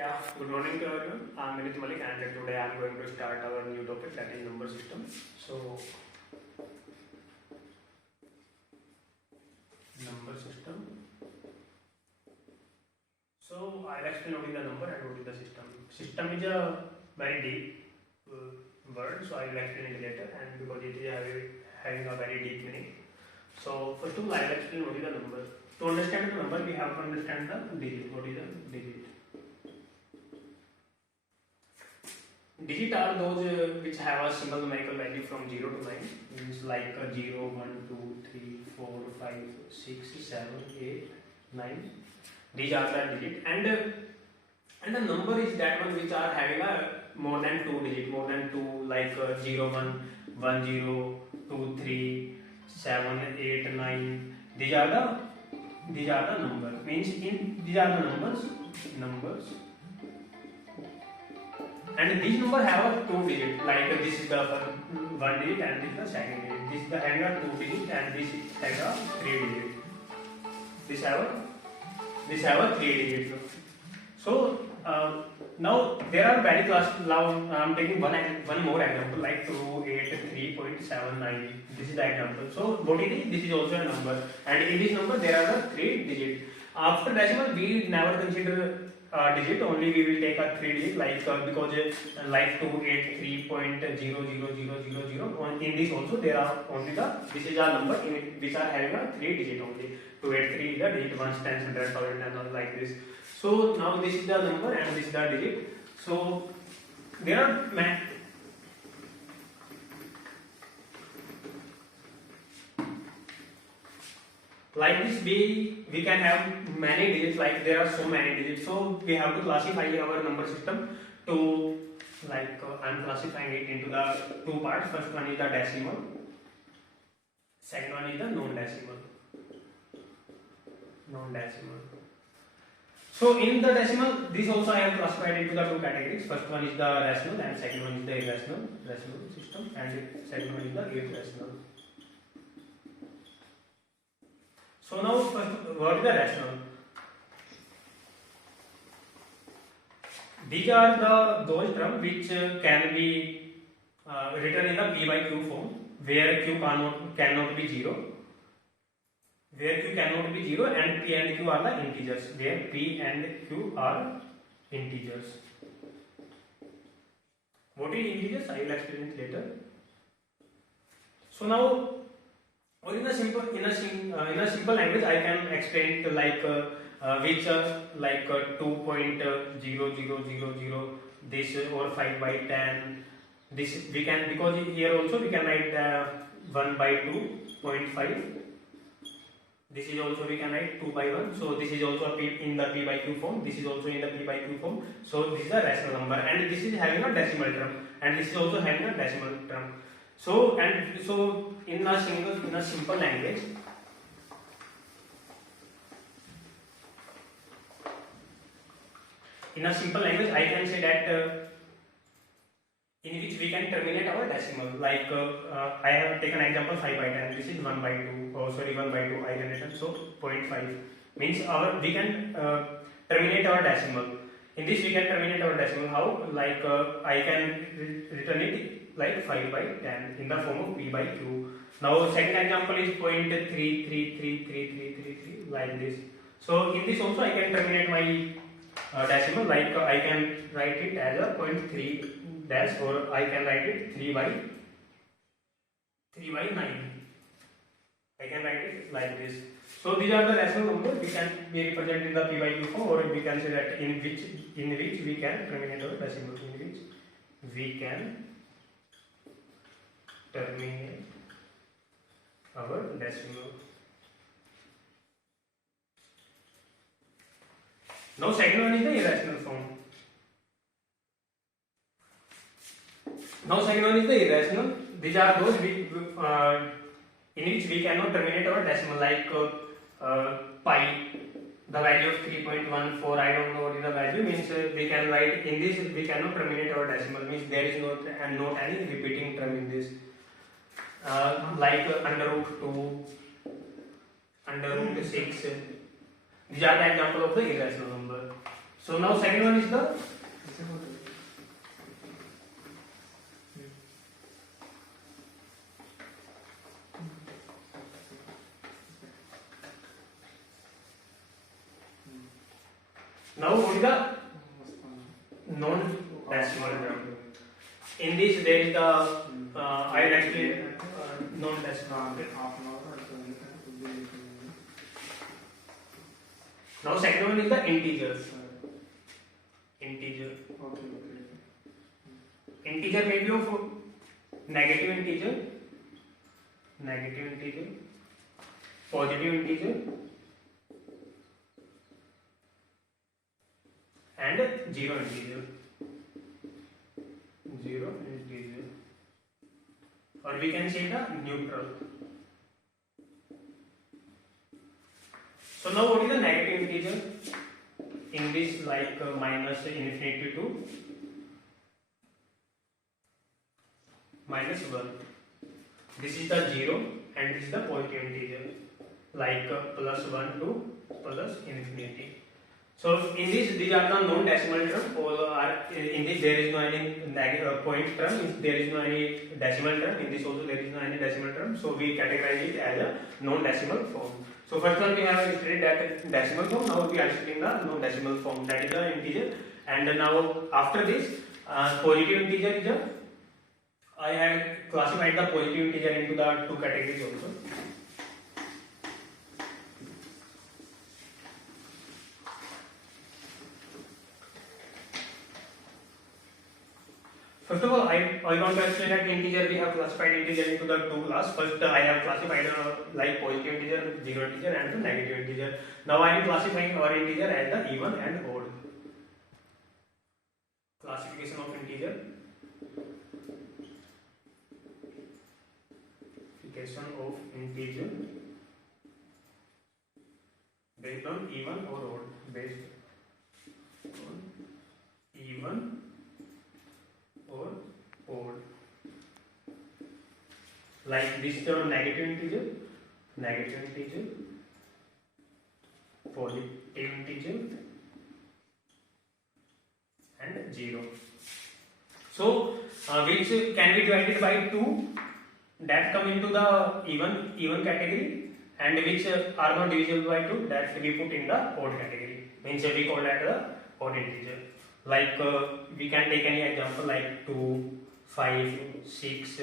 Yeah, good morning to everyone. I'm Vinit Malik and today I'm going to start our new topic, that is number system. So, number system. So, I'll explain what is the number and what is the system. System is a very deep word, so I will explain it later, and because it is having a very deep meaning. So, first of all, I'll explain what is the number. To understand the number, we have to understand the digit. What is a digit? Digit are those which have a single numerical value from 0 to 9, means like 0, 1, 2, 3, 4, 5, 6, 7, 8, 9. These are the digit, and the number is that one which are having a more than 2 digit, more than 2, like 0, 1, 1, 0, 2, 3, 7, 8, 9. These are the number. Means these are the numbers. And these number have a 2 digit, like this is the 1 digit and this is the second digit. This is the having a 2 digit and this is having a 3 digit. This have a 3 digit. So now there are very classes. Now I'm taking one more example, like 283.79. This is the example. So what it is? This is also a number, and in this number there are the 3 digit. After decimal, we never consider digit, only we will take a 3 digit, like because like 283.00000. In this also there are only this is our number which are having a 3 digit only. 283 is the digit, 1, 10, 100, 1000 and all like this. So now this is the number and this is the digit. So there are like this, we can have many digits, like there are so many digits. So we have to classify our number system to, like I'm classifying it into the 2 parts. First one is the decimal, second one is the non-decimal. So in the decimal, this also I have classified into the 2 categories. First one is the rational and second one is the irrational system, and second one is the irrational. So now first, what is the rational? These are those terms which can be written in the P by Q form, where Q cannot be 0. Where Q cannot be 0 and P and Q are the integers, where P and Q are integers. What is integers? I will explain it later. So now, or in a simple language, I can explain it like which like 2.0000 this, or 5 by 10. This we can, because here also we can write 1 by 2.5. This is also we can write 2 by 1. So this is also in the P by Q form. This is also in the P by Q form. So this is a rational number, and this is having a decimal term, and this is also having a decimal term. So in a simple language, I can say that in which we can terminate our decimal. Like I have taken example 5 by 10. This is 1 by 2. Oh, sorry, 1 by 2 I can written. So 0.5 means we can terminate our decimal. In this we can terminate our decimal. How? Like I can return it like 5 by 10 in the form of P by Q. Now second example is 0.3333333 like this. So in this also I can terminate my decimal, like I can write it as a 0.3 dash, or I can write it 3 by 9. I can write it like this. So these are the rational numbers. We can be represented in the P by Q form, or we can say that in which we can terminate our decimal. In which we can terminate our decimal. Now second one is the irrational form. These are those in which we cannot terminate our decimal, like pi, the value of 3.14. I don't know what is the value. Means we can write in this. We cannot terminate our decimal. Means there is not any repeating term in this. Like under root 2, under root 6. These are the example of the irrational number. So now second one is the now what is the non-decimal term. In this there is the I will explain non-decimal. Now second one is the integers. Integer. Integer may be of negative integer, positive integer, and zero integer. Or we can say the neutral. So now what is the negative integer? In this like minus infinity to minus 1. This is the 0 and this is the positive integer like plus 1 to plus infinity. So in this these are the non-decimal term. In this there is no any negative point term. There is no any decimal term. In this also there is no any decimal term. So we categorize it as a non-decimal form. So first one we have studied that decimal form. Now we are studying the non-decimal form, that is the integer. And now after this positive integer is I have classified the positive integer into the two categories also. First of all, I want to explain that integer we have classified integer into the two class. First, I have classified like positive integer, zero integer, and the negative integer. Now I am classifying our integer as the even and odd. Classification of integer. Classification of integer based on even or odd. Based on even or odd. Like this is your negative integer, positive integer, and 0. So which can be divided by 2 that come into the even category, and which are not divisible by 2 that we put in the odd category. Means we call that the odd integer. Like we can take any example like 2, 5, 6,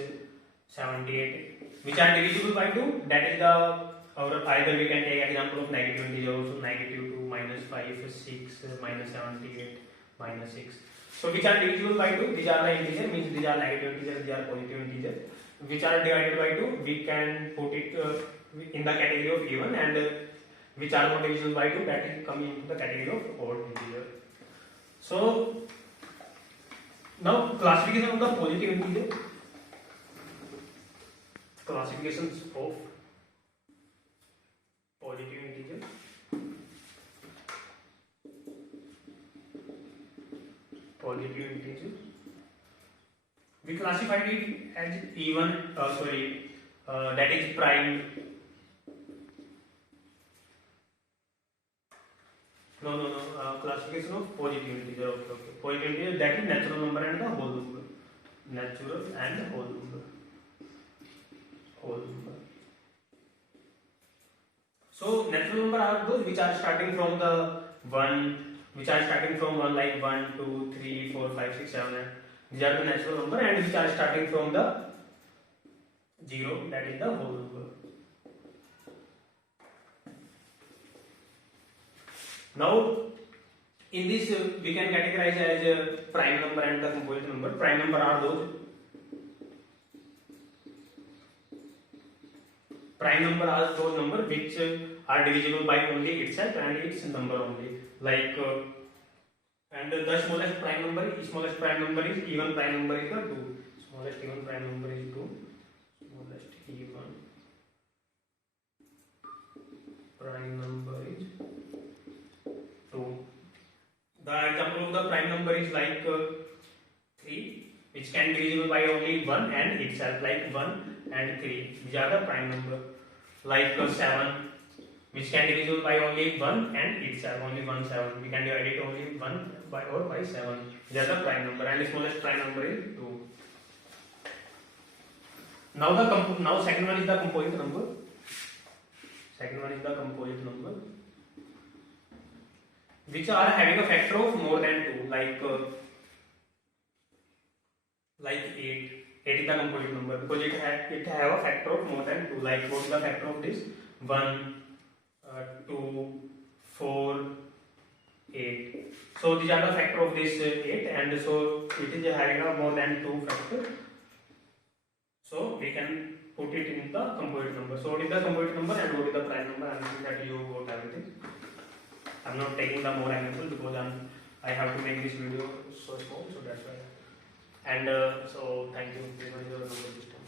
78, which are divisible by 2. That is the either we can take example of negative integer also, negative 2, minus 5, 6, minus 78, minus 6. So which are divisible by 2? These are the integer, means these are negative integer, these are positive integer. Which are divided by 2, we can put it in the category of even, and which are not divisible by 2, that is coming into the category of odd integer. So now classification of the positive integer. Classifications of positive integer. Positive integer. We classified it as even. That is prime. No. Classification of positive integer. Okay. Positive integer, that is natural number and the whole number. Natural and whole number. So natural number are those which are starting from the 1, like 1, 2, 3, 4, 5, 6, 7. These are the natural number, and which are starting from the 0, that is the whole number. Now in this we can categorize as a prime number and the composite number. Prime number are those number which are divisible by only itself and its number only. Like and the smallest prime number is even prime number is the 2. Smallest even prime number is 2. Smallest even prime number is 2. The example of the prime number is like 3, which can be divisible by only 1 and itself, like 1 and 3. These are the prime number. Like 7, which can divisible by only 1 and itself, only 1 7. We can divide it only 1 by or by 7. These are the prime number, and the smallest prime number is 2. Now second one is the composite number. Second one is the composite number which are having a factor of more than 2, like 8. 8 is the composite number because it have a factor of more than 2. Like what is the factor of this? 1, 2, 4, 8. So these are the factor of this 8, and so it is having a more than 2 factor. So we can put it in the composite number. So what is the composite number and what is the prime number? I'm thinking that you got everything. I'm not taking the more example because I have to make this video so small, so that's why. And so thank you. This one is your number system.